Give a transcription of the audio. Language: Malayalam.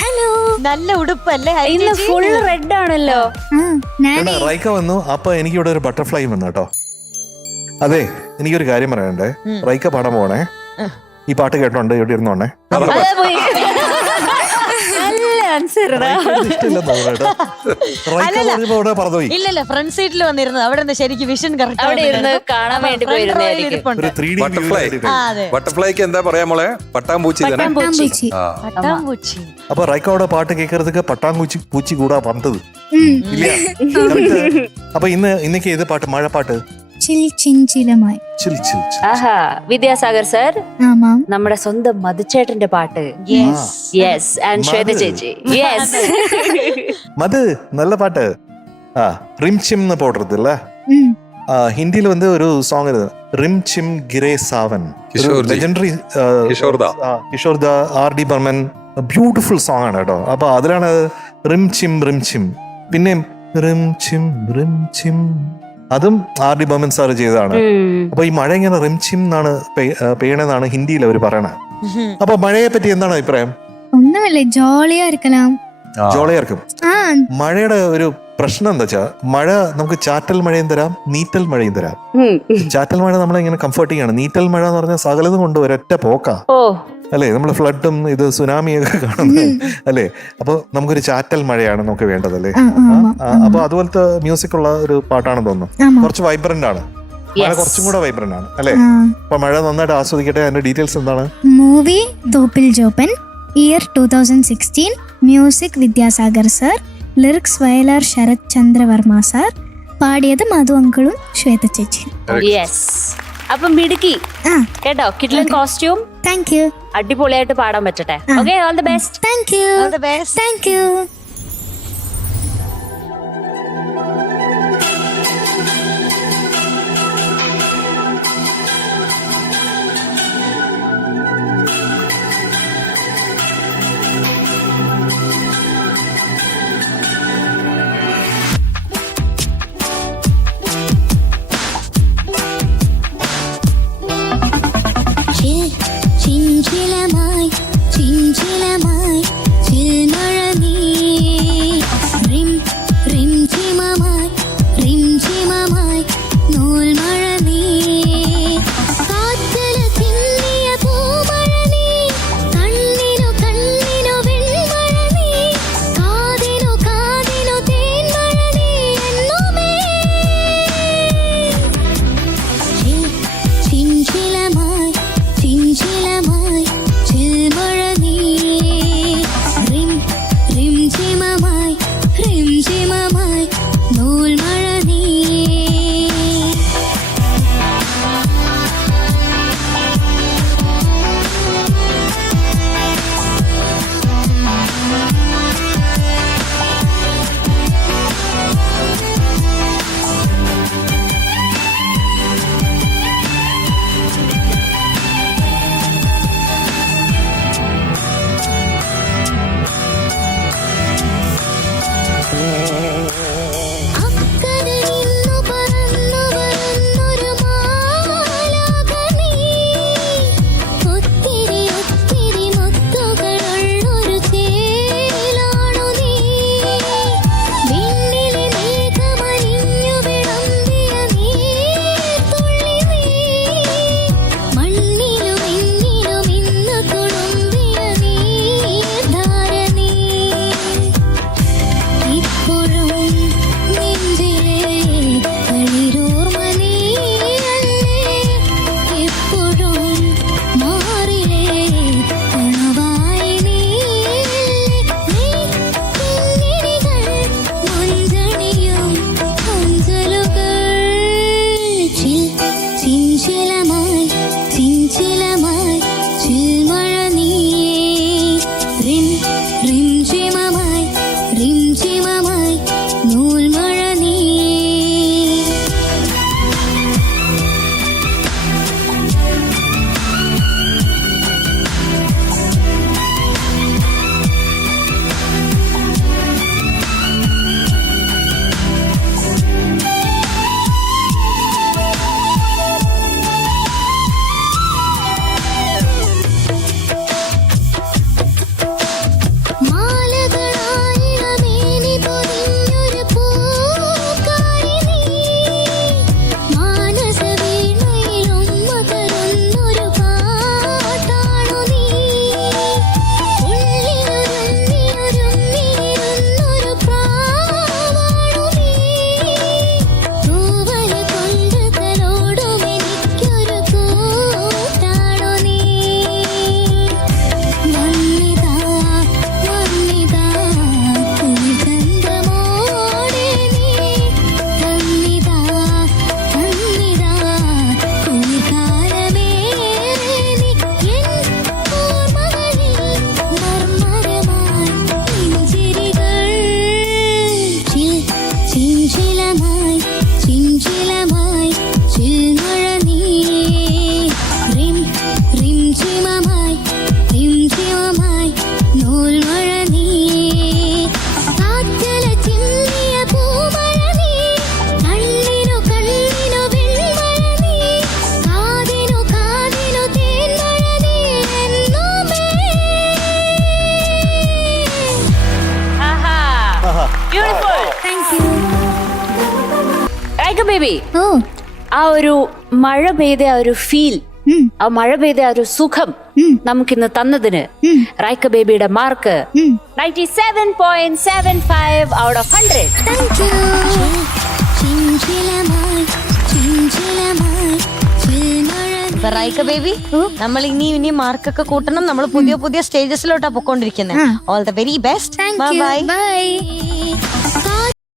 ഹലോ. നല്ല ഉടുപ്പല്ലേ? ഇന്ന് ഫുൾ റെഡ് ആണല്ലോ. റൈക്ക വന്നു. അപ്പൊ എനിക്ക് ഇവിടെ ഒരു ബട്ടർഫ്ലൈ വന്നു കേട്ടോ. അതെ, എനിക്കൊരു കാര്യം പറയണ്ടേ. റൈക്ക പാടാൻ പോണേ. ഈ പാട്ട് കേട്ടോണ്ട് ഇവിടെ ഇരുന്നോണേ. ഇല്ലല്ല, ഫ്രണ്ട് സീറ്റിൽ വന്നിരുന്നത്. അവിടെ നിന്ന് ശരിക്കും വിഷൻ കറക്റ്റ് കാണാൻ വേണ്ടി ബട്ടർഫ്ലൈക്ക് എന്താ പറയാ മോളെ? പട്ടാമ്പൂച്ചി. അപ്പൊ റൈക്കോടെ പാട്ട് കേൾക്കறதுக்கு പട്ടാമ്പൂച്ചി പൂച്ചി കൂടാ വന്നത് ഇല്ല. അപ്പൊ ഇന്നേക്ക് ഏത് പാട്ട്? മഴപ്പാട്ട്. വിദ്യാസാഗർ സർ, നമ്മുടെ സ്വന്തം മധുചേട്ടന്റെ പാട്ട്. യെസ്, ആൻഡ് ശ്വേത ചേച്ചി. യെസ്, മധു നല്ല പാട്ട്. റിം ചിം പോടുறது இல்ல. ഹിന്ദിയിൽ വന്ന് ഒരു സോങ് റിം ചിം ഗിരേ സാവൻ, ലെജൻഡറി കിഷോർദ, ആർ.ഡി. ബർമൻ. ബ്യൂട്ടിഫുൾ സോങ് ആണ് കേട്ടോ. അപ്പൊ അതിലാണ് റിം ചിം. പിന്നെ റിം ചിം അതും ആർ.ഡി. ബർമൻ സാർ ചെയ്തതാണ്. അപ്പൊ ഈ മഴ ഇങ്ങനെ റിംചിം എന്നാണ് പെയ്യണെന്നാണ് ഹിന്ദിയിൽ അവർ പറയണത്. അപ്പൊ മഴയെ പറ്റി എന്താണ് അഭിപ്രായം? ഒന്നുമില്ല, ജോളിയായിരിക്കണം. ജോളിയായിരിക്കും. മഴയുടെ ഒരു പ്രശ്നം എന്താ വെച്ചാ, മഴ നമുക്ക് ചാറ്റൽ മഴയും തരാം, നീറ്റൽ മഴയും തരാം. ചാറ്റൽ മഴ നമ്മളെ ഇങ്ങനെ കംഫർട്ടിംഗ് ആണ്. നീറ്റൽ മഴ എന്ന് പറഞ്ഞാൽ സകലതും കൊണ്ട് ഒരൊറ്റ പോക്കാ അല്ലേ. നമ്മള് ഫ്ലഡും ഇത് സുനാമിയൊക്കെ കാണുന്നത് അല്ലേ. അപ്പൊ നമുക്കൊരു ചാറ്റൽ മഴയാണ് നമുക്ക് വേണ്ടതല്ലേ. അപ്പൊ അതുപോലത്തെ മ്യൂസിക് ഉള്ള ഒരു പാട്ടാണെന്ന് തോന്നുന്നു. കുറച്ച് വൈബ്രന്റ് ആണ് മഴ, കുറച്ചും കൂടെ വൈബ്രന്റ് ആണ് അല്ലേ. അപ്പൊ മഴ നന്നായിട്ട് ആസ്വദിക്കട്ടെ. അതിന്റെ ഡീറ്റെയിൽസ് എന്താണ്? Movie Thoppil Joppan, year 2016, music Vidyasagar sir, lyrics Vayalar Sarath Chandravarma sir, പാടിയത് മധു അങ്കിളും ശ്വേത ചേച്ചി. യെസ്. അപ്പൊ മിടുക്കി കേട്ടോ. കിഡ്ലൻ കോസ്റ്റ്യൂം. Thank you. അടിപൊളിയായിട്ട് പാടാൻ പറ്റട്ടെ. Okay, all the best. Thank you. Thank you. ചിഞ്ചിലമായി ചിൽമഴ നീ, റിം റിം ജിമമായി നൂൽമഴ നീ, കാറ്റില ചിന്നിയ പൂമഴ നീ, കണ്ണിനു വെൺമഴ നീ, കാതിനു തേൻമഴ നീ എന്നുമേ. ചിഞ്ചിലമായി ബേബി, ഓ ആ ഒരു മഴ പെയ്ത ആ ഒരു ഫീൽ, ഉം, ആ മഴ പെയ്ത ആ ഒരു സുഖം നമുക്കിന്ന് തന്നതിന് റൈക്ക ബേബിയുടെ mark 97.75 out of 100. Thank you. ഇപ്പൊ റൈക്ക ബേബി, നമ്മൾ ഇനി മാർക്കൊക്കെ കൂട്ടണം. നമ്മൾ പുതിയ സ്റ്റേജസിലോട്ടാ പൊക്കോണ്ടിരിക്കുന്നത്. All the very best. Thank you. Bye. By.